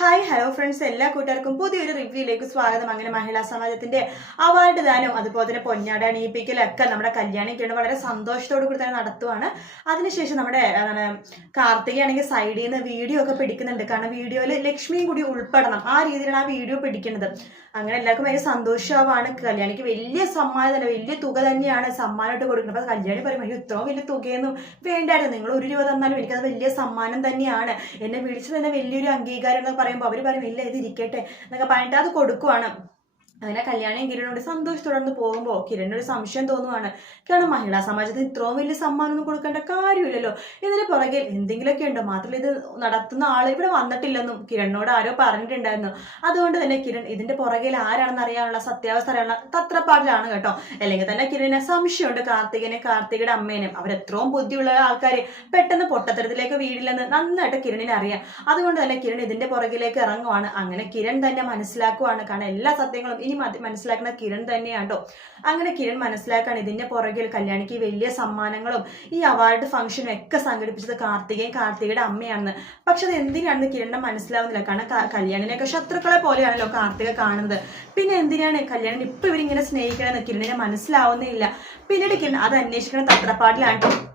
Hi hello friends എല്ലാ കൂട്ടുകാർക്കും പുതിയൊരു റിവ്യൂയിലേക്ക് സ്വാഗതം. അങ്ങനെ മഹിളാ സമാജത്തിന്റെ അവാർഡ് ദാനം അതുപോലെ തന്നെ പൊന്നാട അണിയിപ്പിക്കലൊക്കെ നമ്മുടെ കല്യാണിക്കാണ് വളരെ സന്തോഷത്തോടു കൂടി തന്നെ നടത്തുവാണ്. അതിനുശേഷം നമ്മുടെ കാർത്തികയാണെങ്കിൽ സൈഡിൽ നിന്ന് വീഡിയോ ഒക്കെ പിടിക്കുന്നുണ്ട്. കാരണം വീഡിയോയിൽ ലക്ഷ്മിയും കൂടി ഉൾപ്പെടണം. ആ രീതിയിലാണ് ആ വീഡിയോ പിടിക്കുന്നത്. അങ്ങനെ എല്ലാവർക്കും ഭയങ്കര സന്തോഷമാവാണ്. കല്യാണിക്ക് വലിയ സമ്മാനം തന്നെ വലിയ തുക തന്നെയാണ് സമ്മാനമായിട്ട് കൊടുക്കുന്നത്. അപ്പൊ കല്യാണി പറയും ഇത്രയും വലിയ തുകയൊന്നും വേണ്ടായിരുന്നു. നിങ്ങൾ ഒരു രൂപ തന്നാലും എനിക്കത് വലിയ സമ്മാനം തന്നെയാണ്. എന്നെ വിളിച്ചു തന്നെ വലിയൊരു അംഗീകാരം എന്നൊക്കെ പറയുമ്പോൾ അവർ പറയും ഇല്ല ഇത് ഇരിക്കട്ടെ എന്നൊക്കെ പറഞ്ഞിട്ട് അത് കൊടുക്കുവാണ്. അങ്ങനെ കല്യാണം കിരണോട് സന്തോഷത്തോടെ പോകുമ്പോൾ കിരണിനൊരു സംശയം തോന്നുവാണ്. കാരണം മഹിളാ സമാജത്തിന് ഇത്രയും വലിയ സമ്മാനമൊന്നും കൊടുക്കേണ്ട കാര്യമില്ലല്ലോ. ഇതിന് പുറകിൽ എന്തെങ്കിലുമൊക്കെ ഉണ്ടോ. മാത്രമല്ല ഇത് നടത്തുന്ന ആൾ ഇവിടെ വന്നിട്ടില്ലെന്നും കിരണിനോട് ആരോ പറഞ്ഞിട്ടുണ്ടായിരുന്നു. അതുകൊണ്ട് തന്നെ കിരൺ ഇതിന്റെ പുറകിൽ ആരാണെന്ന് അറിയാനുള്ള സത്യാവസ്ഥ അറിയാനുള്ള തത്രപ്പാടിലാണ് കേട്ടോ. അല്ലെങ്കിൽ തന്നെ കിരണിന് സംശയമുണ്ട് കാർത്തികനെ കാർത്തികയുടെ അമ്മേനും. അവരെത്രയും ബുദ്ധിയുള്ള ആൾക്കാർ പെട്ടെന്ന് പൊട്ടത്തരത്തിലേക്ക് വീടില്ലെന്ന് നന്നായിട്ട് കിരണിനെ അറിയാം. അതുകൊണ്ട് തന്നെ കിരൺ ഇതിന്റെ പുറകിലേക്ക് ഇറങ്ങുവാണ്. അങ്ങനെ കിരൺ തന്നെ മനസ്സിലാക്കുവാണ്. കാരണം എല്ലാ സത്യങ്ങളും മതി- മനസ്സിലാക്കുന്ന കിരൺ തന്നെയാട്ടോ അങ്ങനെ കിരൺ മനസ്സിലാക്കാണ് ഇതിന്റെ പുറകിൽ കല്യാണിക്ക് വലിയ സമ്മാനങ്ങളും ഈ അവാർഡ് ഫംഗ്ഷനും ഒക്കെ സംഘടിപ്പിച്ചത് കാർത്തികയും കാർത്തികയുടെ അമ്മയാണെന്ന്. പക്ഷെ അത് എന്തിനാണെന്ന് കിരണിനെ മനസ്സിലാവുന്നില്ല. കാരണം കല്യാണിനെയൊക്കെ ശത്രുക്കളെ പോലെയാണല്ലോ കാർത്തിക കാണുന്നത്. പിന്നെ എന്തിനാണ് കല്യാണൻ ഇപ്പൊ ഇവരിങ്ങനെ സ്നേഹിക്കണമെന്ന് കിരണിനെ മനസ്സിലാവുന്നേ ഇല്ല. പിന്നീട് കിരൺ അത് അന്വേഷിക്കുന്ന തത്രപ്പാടിലാണ്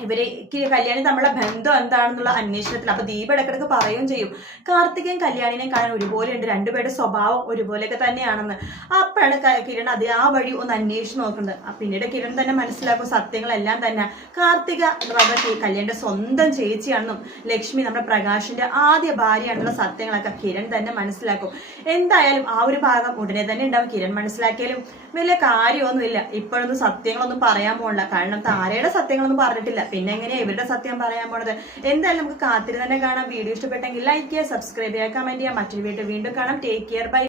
ട്ടോ. ഇവർ കി- കല്യാണി തമ്മിലുള്ള ബന്ധം എന്താണെന്നുള്ള അന്വേഷണത്തിൽ അപ്പൊ ദീപ ഇടക്കിടക്ക് പറയുകയും ചെയ്യും. കാർത്തികയും കല്യാണിനെയും കാണാൻ ഒരുപോലെ ഉണ്ട് രണ്ടുപേരുടെ സ്വഭാവം ഒരുപോലെയൊക്കെ തന്നെയാണെന്ന്. അപ്പോഴാണ് കിരൺ അത് ആ വഴി ഒന്ന് അന്വേഷിച്ച് നോക്കുന്നത്. പിന്നീട് കിരൺ തന്നെ മനസ്സിലാക്കും സത്യങ്ങളെല്ലാം തന്നെ. കാർത്തിക കി- കല്യാണിന്റെ സ്വന്തം ചേച്ചിയാണെന്നും ലക്ഷ്മി നമ്മുടെ പ്രകാശിന്റെ ആദ്യ ഭാര്യയാണെന്നുള്ള സത്യങ്ങളൊക്കെ കിരൺ തന്നെ മനസ്സിലാക്കും. എന്തായാലും ആ ഒരു ഭാഗം ഉടനെ തന്നെ ഉണ്ടാവും. കിരൺ മനസ്സിലാക്കിയാലും വലിയ കാര്യമൊന്നുമില്ല. ഇപ്പോഴൊന്നും സത്യങ്ങളൊന്നും പറയാൻ പോകണില്ല കാരണം താരയുടെ സത്യങ്ങളൊന്നും പറഞ്ഞിട്ടില്ല. പിന്നെ എങ്ങനെയാ ഇവരുടെ സത്യം പറയാൻ പോണത്? എന്തായാലും നമുക്ക് കാത്തിരി തന്നെ കാണാം. വീഡിയോ ഇഷ്ടപ്പെട്ടെങ്കിൽ ലൈക്ക് ചെയ്യുക സബ്സ്ക്രൈബ് ചെയ്യുക കമന്റ് ചെയ്യുക. മറ്റൊരു വീഡിയോ വീണ്ടും കാണാം. Take care bye